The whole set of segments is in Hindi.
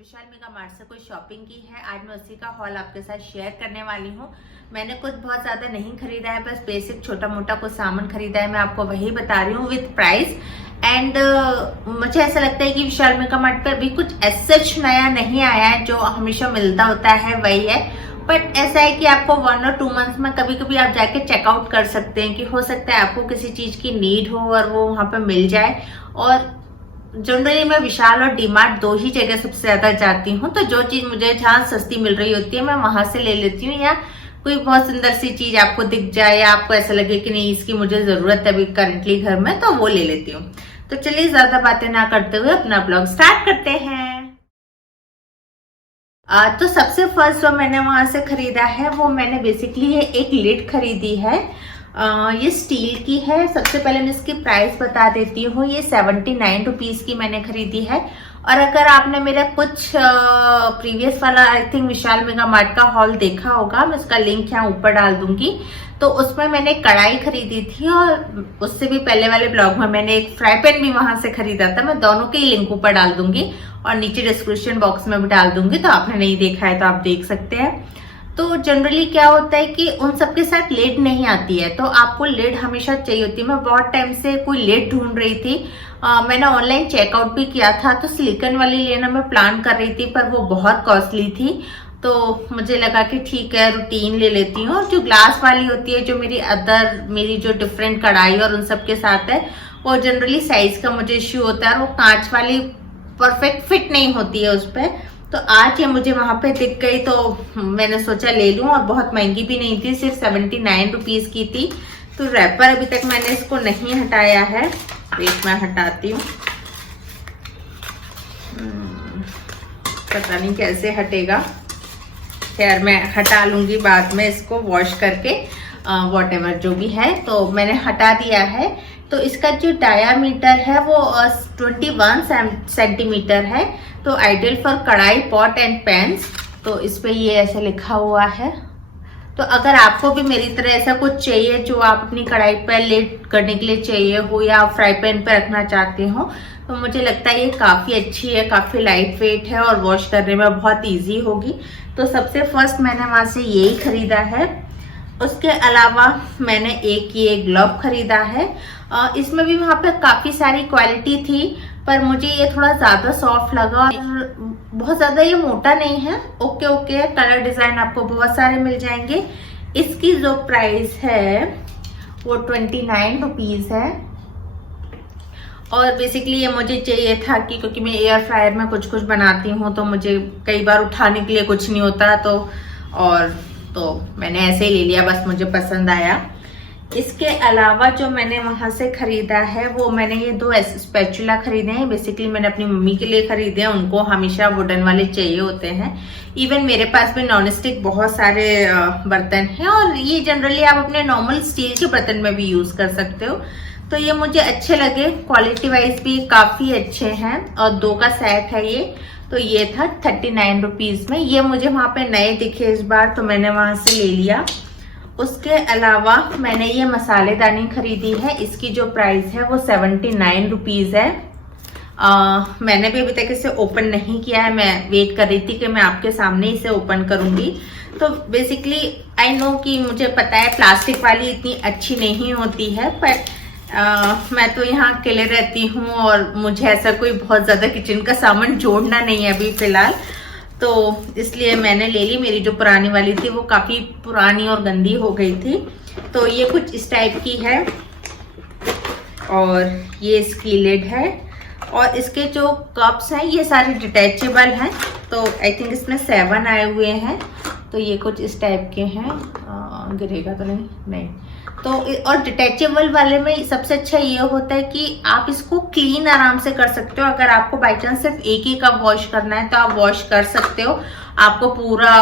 विशाल मेगा मार्ट से कोई शॉपिंग की है। आज मैं उसी का हॉल आपके साथ शेयर करने वाली हूँ। मैंने कुछ बहुत ज्यादा नहीं खरीदा है, बस बेसिक छोटा मोटा कुछ सामान खरीदा है। मैं आपको वही बता रही हूँ विद प्राइस। एंड मुझे ऐसा लगता है कि विशाल मेगा मार्ट पर भी कुछ सच नया नहीं आया है, जो हमेशा मिलता होता है वही है। बट ऐसा है कि आपको 1 और 2 मंथ्स में कभी कभी आप जाके चेकआउट कर सकते हैं कि हो सकता है आपको किसी चीज की नीड हो और वो वहां पे मिल जाए। और जनरली मैं विशाल और डीमार्ट 2 ही जगह सबसे ज्यादा जाती हूँ, तो जो चीज मुझे जहाँ सस्ती मिल रही होती है मैं वहां से ले लेती हूँ, या कोई बहुत सुंदर सी चीज आपको दिख जाए या आपको ऐसा लगे कि नहीं इसकी मुझे जरूरत है अभी करंटली घर में, तो वो ले लेती हूँ। तो चलिए ज्यादा बातें ना करते हुए अपना ब्लॉग स्टार्ट करते हैं। तो सबसे फर्स्ट जो मैंने वहां से खरीदा है वो मैंने बेसिकली एक लिड खरीदी है। ये स्टील की है। सबसे पहले मैं इसकी प्राइस बता देती हूँ। ये 79 रुपीज की मैंने खरीदी है। और अगर आपने मेरा कुछ प्रीवियस वाला I think Vishal mega mart का हॉल देखा होगा, मैं उसका लिंक यहाँ ऊपर डाल दूंगी, तो उसमें मैंने कढ़ाई खरीदी थी और उससे भी पहले वाले ब्लॉग में मैंने एक फ्राई पैन भी वहां से खरीदा था। मैं दोनों के ही लिंक ऊपर डाल दूंगी और नीचे डिस्क्रिप्शन बॉक्स में भी डाल दूंगी, तो आपने नहीं देखा है तो आप देख सकते हैं। तो जनरली क्या होता है कि उन सबके साथ लिड नहीं आती है, तो आपको लिड हमेशा चाहिए होती है। मैं बहुत टाइम से कोई लिड ढूंढ रही थी। मैंने ऑनलाइन चेकआउट भी किया था, तो सिलिकॉन वाली लेना मैं प्लान कर रही थी, पर वो बहुत कॉस्टली थी। तो मुझे लगा कि ठीक है रूटीन ले लेती हूँ। जो ग्लास वाली होती है, जो मेरी जो डिफरेंट कढ़ाई और उन सब के साथ है, वो जनरली साइज का मुझे इश्यू होता है और वो कांच वाली परफेक्ट फिट नहीं होती है उस पर। तो आज ये मुझे वहां पे दिख गई तो मैंने सोचा ले लूं, और बहुत महंगी भी नहीं थी, सिर्फ 79 रुपीज की थी। तो रैपर अभी तक मैंने इसको नहीं हटाया है, वेट मैं हटाती हूँ। पता नहीं कैसे हटेगा, खैर मैं हटा लूंगी बाद में इसको वॉश करके, वॉटेवर जो भी है। तो मैंने हटा दिया है। तो इसका जो डायामीटर है वो 21 सेंटीमीटर है। तो आइडियल फॉर कढ़ाई पॉट एंड पैन्स, तो इस पे ये ऐसे लिखा हुआ है। तो अगर आपको भी मेरी तरह ऐसा कुछ चाहिए जो आप अपनी कढ़ाई पर लिड करने के लिए चाहिए हो, या आप फ्राई पैन पे रखना चाहते हो, तो मुझे लगता है ये काफी अच्छी है, काफी लाइट वेट है और वॉश करने में बहुत इजी होगी। तो सबसे फर्स्ट मैंने वहां से यही खरीदा है। उसके अलावा मैंने एक ये ग्लव खरीदा है। इसमें भी वहां पे काफी सारी क्वालिटी थी, पर मुझे ये थोड़ा ज्यादा सॉफ्ट लगा और बहुत ज्यादा ये मोटा नहीं है। ओके ओके, कलर डिजाइन आपको बहुत सारे मिल जाएंगे। इसकी जो प्राइस है वो 29 रुपीज है। और बेसिकली ये मुझे चाहिए था कि क्योंकि मैं एयर फ्रायर में कुछ कुछ बनाती हूँ, तो मुझे कई बार उठाने के लिए कुछ नहीं होता, तो मैंने ऐसे ही ले लिया, बस मुझे पसंद आया। इसके अलावा जो मैंने वहां से खरीदा है वो मैंने ये 2 स्पैचुला खरीदे हैं। बेसिकली मैंने अपनी मम्मी के लिए खरीदे हैं, उनको हमेशा वुडन वाले चाहिए होते हैं। इवन मेरे पास भी नॉन स्टिक बहुत सारे बर्तन हैं, और ये जनरली आप अपने नॉर्मल स्टील के बर्तन में भी यूज कर सकते हो। तो ये मुझे अच्छे लगे, क्वालिटी वाइज भी काफी अच्छे हैं, और 2 का सेट है ये। तो ये था 39 रुपीज में। ये मुझे वहां पे नए दिखे इस बार, तो मैंने वहां से ले लिया। उसके अलावा मैंने ये मसालेदानी खरीदी है। इसकी जो प्राइस है वो 79 रुपीज है। मैंने भी अभी तक इसे ओपन नहीं किया है, मैं वेट कर रही थी कि मैं आपके सामने इसे ओपन करूंगी। तो बेसिकली आई नो कि मुझे पता है प्लास्टिक वाली इतनी अच्छी नहीं होती है, पर मैं तो यहाँ अकेले रहती हूँ और मुझे ऐसा कोई बहुत ज्यादा किचन का सामान जोड़ना नहीं है अभी फिलहाल, तो इसलिए मैंने ले ली। मेरी जो पुरानी वाली थी वो काफी पुरानी और गंदी हो गई थी। तो ये कुछ इस टाइप की है, और ये इसकी लिड है। और इसके जो कप्स हैं ये सारे डिटैचेबल हैं, तो आई थिंक इसमें 7 आए हुए हैं। तो ये कुछ इस टाइप के हैं, गिरेगा तो नहीं। तो और डिटैचेबल वाले में सबसे अच्छा ये होता है कि आप इसको क्लीन आराम से कर सकते हो। अगर आपको बाई चांस सिर्फ एक ही कप वॉश करना है तो आप वॉश कर सकते हो। आपको पूरा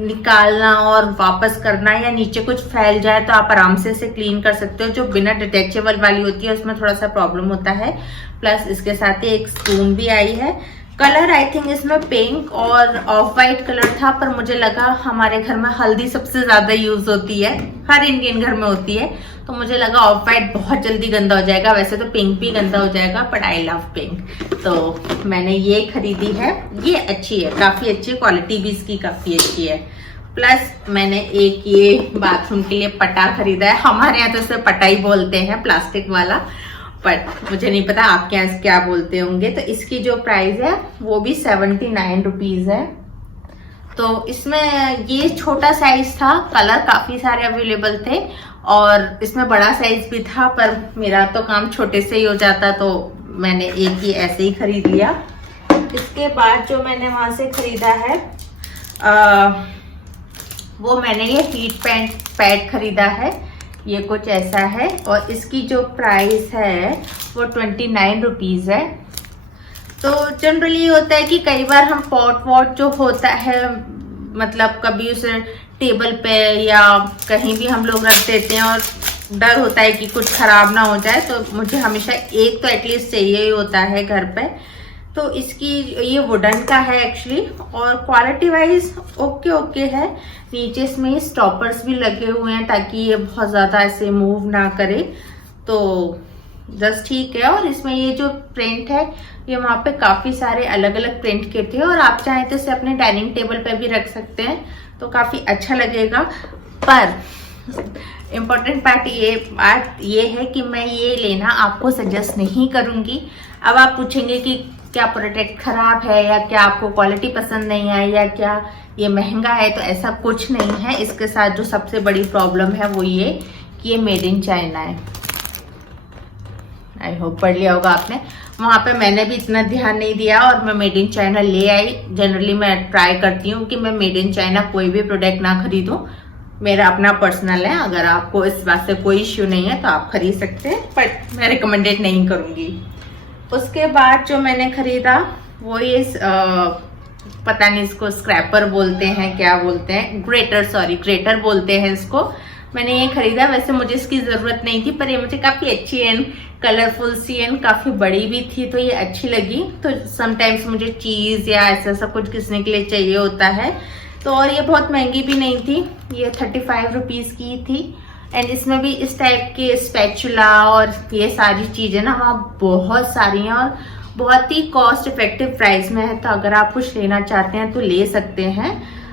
निकालना और वापस करना, या नीचे कुछ फैल जाए तो आप आराम से इसे क्लीन कर सकते हो। जो बिना डिटैचेबल वाली होती है उसमें थोड़ा सा प्रॉब्लम होता है। प्लस इसके साथ ही एक स्पून भी आई है। कलर आई थिंक इसमें पिंक और ऑफ वाइट कलर था, पर मुझे लगा हमारे घर में हल्दी सबसे ज्यादा यूज होती है, हर इंडियन घर में होती है, तो मुझे लगा ऑफ वाइट बहुत जल्दी गंदा हो जाएगा। वैसे तो पिंक भी गंदा हो जाएगा, बट आई लव पिंक, तो मैंने ये खरीदी है। ये अच्छी है, काफी अच्छी क्वालिटी भी इसकी काफी अच्छी है। प्लस मैंने एक ये बाथरूम के लिए पटा खरीदा है। हमारे यहाँ तो इसे पटा ही बोलते हैं, प्लास्टिक वाला, बट मुझे नहीं पता आपके यहाँ क्या बोलते होंगे। तो इसकी जो प्राइस है वो भी 79 रुपीज है। तो इसमें ये छोटा साइज था, कलर काफी सारे अवेलेबल थे, और इसमें बड़ा साइज भी था, पर मेरा तो काम छोटे से ही हो जाता, तो मैंने एक ही ऐसे ही खरीद लिया। इसके बाद जो मैंने वहां से खरीदा है वो मैंने ये हीट पैड खरीदा है। ये कुछ ऐसा है, और इसकी जो प्राइस है वो 29 रुपीज है। तो जनरली होता है कि कई बार हम पॉट वॉट जो होता है, मतलब कभी उसे टेबल पे या कहीं भी हम लोग रख देते हैं, और डर होता है कि कुछ खराब ना हो जाए, तो मुझे हमेशा एक तो एटलीस्ट चाहिए ही होता है घर पे। तो इसकी ये वुडन का है एक्चुअली, और क्वालिटी वाइज ओके है। नीचे इसमें स्टॉपर्स भी लगे हुए हैं ताकि ये बहुत ज्यादा ऐसे मूव ना करे, तो जस्ट ठीक है। और इसमें ये जो प्रिंट है, ये वहां पे काफी सारे अलग अलग प्रिंट के थे, और आप चाहें तो इसे अपने डाइनिंग टेबल पे भी रख सकते हैं, तो काफी अच्छा लगेगा। पर इम्पोर्टेंट बात ये है कि मैं ये लेना आपको सजेस्ट नहीं करूंगी। अब आप पूछेंगे कि क्या प्रोडक्ट खराब है, या क्या आपको क्वालिटी पसंद नहीं आई, या क्या ये महंगा है, तो ऐसा कुछ नहीं है। इसके साथ जो सबसे बड़ी प्रॉब्लम है वो ये कि ये मेड इन चाइना है। आई होप पढ़ लिया होगा आपने। वहां पे मैंने भी इतना ध्यान नहीं दिया और मैं मेड इन चाइना ले आई। जनरली मैं ट्राई करती हूँ कि मैं मेड इन चाइना कोई भी प्रोडक्ट ना खरीदूं, मेरा अपना पर्सनल है। अगर आपको इस बात से कोई इश्यू नहीं है तो आप खरीद सकते हैं, बट मैं रिकमेंडेड नहीं करूंगी। उसके बाद जो मैंने खरीदा वो ये पता नहीं इसको स्क्रैपर बोलते हैं, क्या बोलते हैं, ग्रेटर बोलते हैं इसको। मैंने ये खरीदा, वैसे मुझे इसकी जरूरत नहीं थी, पर ये मुझे काफी अच्छी एंड कलरफुल सी एंड काफी बड़ी भी थी, तो ये अच्छी लगी। तो समटाइम्स मुझे चीज या ऐसा कुछ घिसने के लिए चाहिए होता है, तो और ये बहुत महंगी भी नहीं थी, ये 35 रुपीज की थी। एंड इसमें भी इस टाइप के स्पैचुला और ये सारी चीजें ना वहाँ बहुत सारी हैं, और बहुत ही कॉस्ट इफेक्टिव प्राइस में है, तो अगर आप कुछ लेना चाहते हैं तो ले सकते हैं।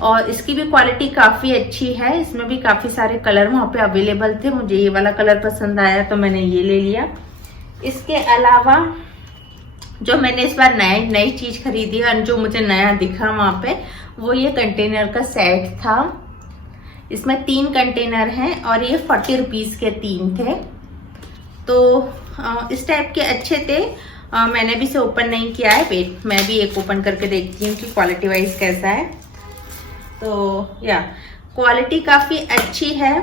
और इसकी भी क्वालिटी काफी अच्छी है, इसमें भी काफी सारे कलर वहाँ पे अवेलेबल थे। मुझे ये वाला कलर पसंद आया तो मैंने ये ले लिया। इसके अलावा जो मैंने इस बार नई चीज खरीदी और जो मुझे नया दिखा वहाँ पे, वो ये कंटेनर का सेट था। इसमें 3 कंटेनर हैं और ये 40 रुपीज के 3 थे, तो इस टाइप के अच्छे थे। मैंने भी इसे ओपन नहीं किया है, वेट मैं भी एक ओपन करके देखती हूँ कि क्वालिटी वाइज कैसा है। तो या क्वालिटी काफी अच्छी है।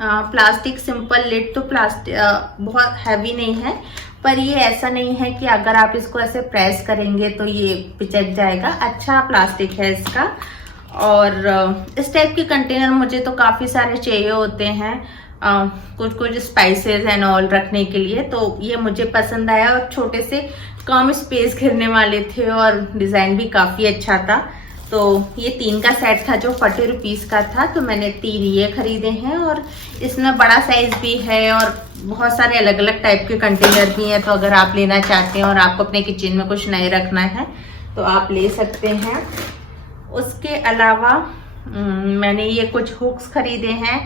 प्लास्टिक सिंपल लिड, तो प्लास्टिक बहुत हैवी नहीं है, पर ये ऐसा नहीं है कि अगर आप इसको ऐसे प्रेस करेंगे तो ये पिचक जाएगा। अच्छा प्लास्टिक है इसका। और इस टाइप के कंटेनर मुझे तो काफी सारे चाहिए होते हैं, कुछ स्पाइसेस एंड ऑल रखने के लिए, तो ये मुझे पसंद आया। और छोटे से कम स्पेस घेरने वाले थे और डिजाइन भी काफी अच्छा था। तो ये 3 का सेट था जो 40 रुपीज का था, तो मैंने 3 ये खरीदे हैं। और इसमें बड़ा साइज भी है और बहुत सारे अलग अलग टाइप के कंटेनर भी हैं, तो अगर आप लेना चाहते हैं और आपको अपने किचन में कुछ नए रखना है तो आप ले सकते हैं। उसके अलावा मैंने ये कुछ हुक्स खरीदे हैं,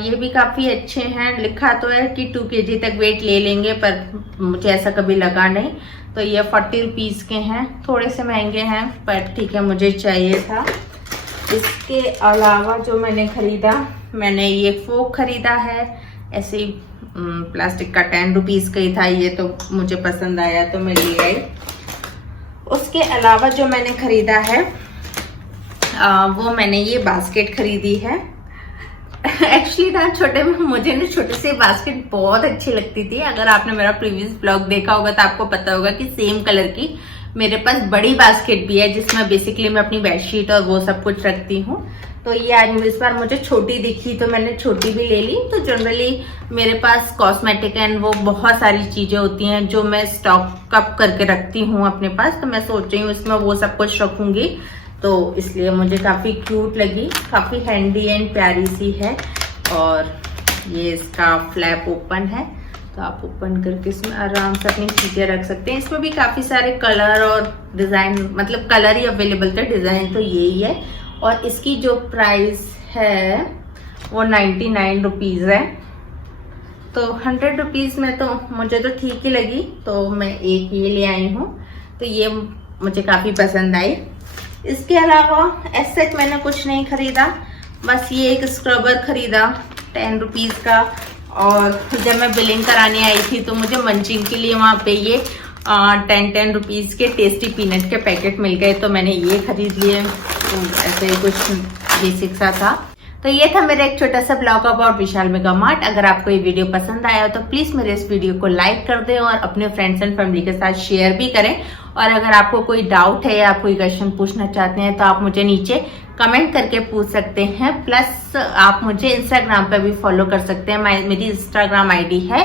ये भी काफी अच्छे हैं। लिखा तो है कि 2 kg तक वेट ले लेंगे, पर मुझे ऐसा कभी लगा नहीं। तो ये 40 रुपीज के हैं, थोड़े से महंगे हैं पर ठीक है, मुझे चाहिए था। इसके अलावा जो मैंने खरीदा, मैंने ये फोक खरीदा है, ऐसे ही प्लास्टिक का 10 रुपीज का ही था, ये तो मुझे पसंद आया तो मैं ले आई। उसके अलावा जो मैंने खरीदा है वो मैंने ये बास्केट खरीदी है। एक्चुअली ना मुझे ना छोटे से बास्केट बहुत अच्छी लगती थी। अगर आपने मेरा प्रीवियस ब्लॉग देखा होगा तो आपको पता होगा कि सेम कलर की मेरे पास बड़ी बास्केट भी है, जिसमें बेसिकली मैं अपनी बेडशीट और वो सब कुछ रखती हूँ। तो ये आज इस बार मुझे छोटी दिखी तो मैंने छोटी भी ले ली। तो जनरली मेरे पास कॉस्मेटिक एंड वो बहुत सारी चीजें होती हैं जो मैं स्टॉक अप करके रखती हूँ अपने पास, तो मैं सोच रही हूँ इसमें वो सब कुछ रखूंगी, तो इसलिए मुझे काफी क्यूट लगी, काफी हैंडी एंड प्यारी सी है। और ये इसका फ्लैप ओपन है, तो आप ओपन करके इसमें आराम से अपनी चीजें रख सकते हैं। इसमें भी काफी सारे कलर और डिजाइन, मतलब कलर ही अवेलेबल थे, डिजाइन तो यही है। और इसकी जो प्राइस है वो 99 रुपीज है, तो 100 रुपीज में तो मुझे तो ठीक ही लगी, तो मैं एक ये ले आई हूँ। तो ये मुझे काफी पसंद आई। इसके अलावा ऐसे मैंने कुछ नहीं खरीदा, बस ये एक स्क्रबर खरीदा 10 रुपीज का। और जब मैं बिलिंग कराने आई थी तो मुझे मंचिंग के लिए वहाँ पे ये 10 रुपीज के टेस्टी पीनट के पैकेट मिल गए, तो मैंने ये खरीद लिए। तो ऐसे ही कुछ बेसिक सा था। तो ये था मेरा एक छोटा सा blog about Vishal mega mart. अगर आपको ये वीडियो पसंद आया हो तो प्लीज मेरे इस वीडियो को लाइक कर दें और अपने फ्रेंड्स एंड फैमिली के साथ शेयर भी करें। और अगर आपको कोई डाउट है या आप कोई क्वेश्चन पूछना चाहते हैं तो आप मुझे नीचे कमेंट करके पूछ सकते हैं। प्लस आप मुझे इंस्टाग्राम पे भी फॉलो कर सकते हैं। मेरी इंस्टाग्राम आईडी है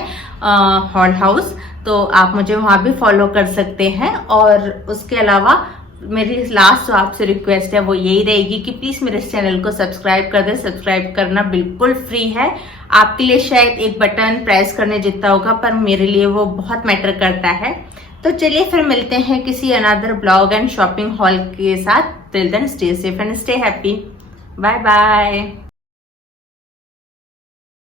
हॉल हाउस, तो आप मुझे वहां भी फॉलो कर सकते हैं। और उसके अलावा मेरी लास्ट जो आपसे रिक्वेस्ट है वो यही रहेगी कि प्लीज मेरे इस चैनल को सब्सक्राइब कर दें। सब्सक्राइब करना बिल्कुल फ्री है, आपके लिए शायद एक बटन प्रेस करने जितना होगा, पर मेरे लिए वो बहुत मैटर करता है। तो चलिए फिर मिलते हैं किसी another blog and shopping hall के साथ। Till then stay safe and stay happy. Bye bye.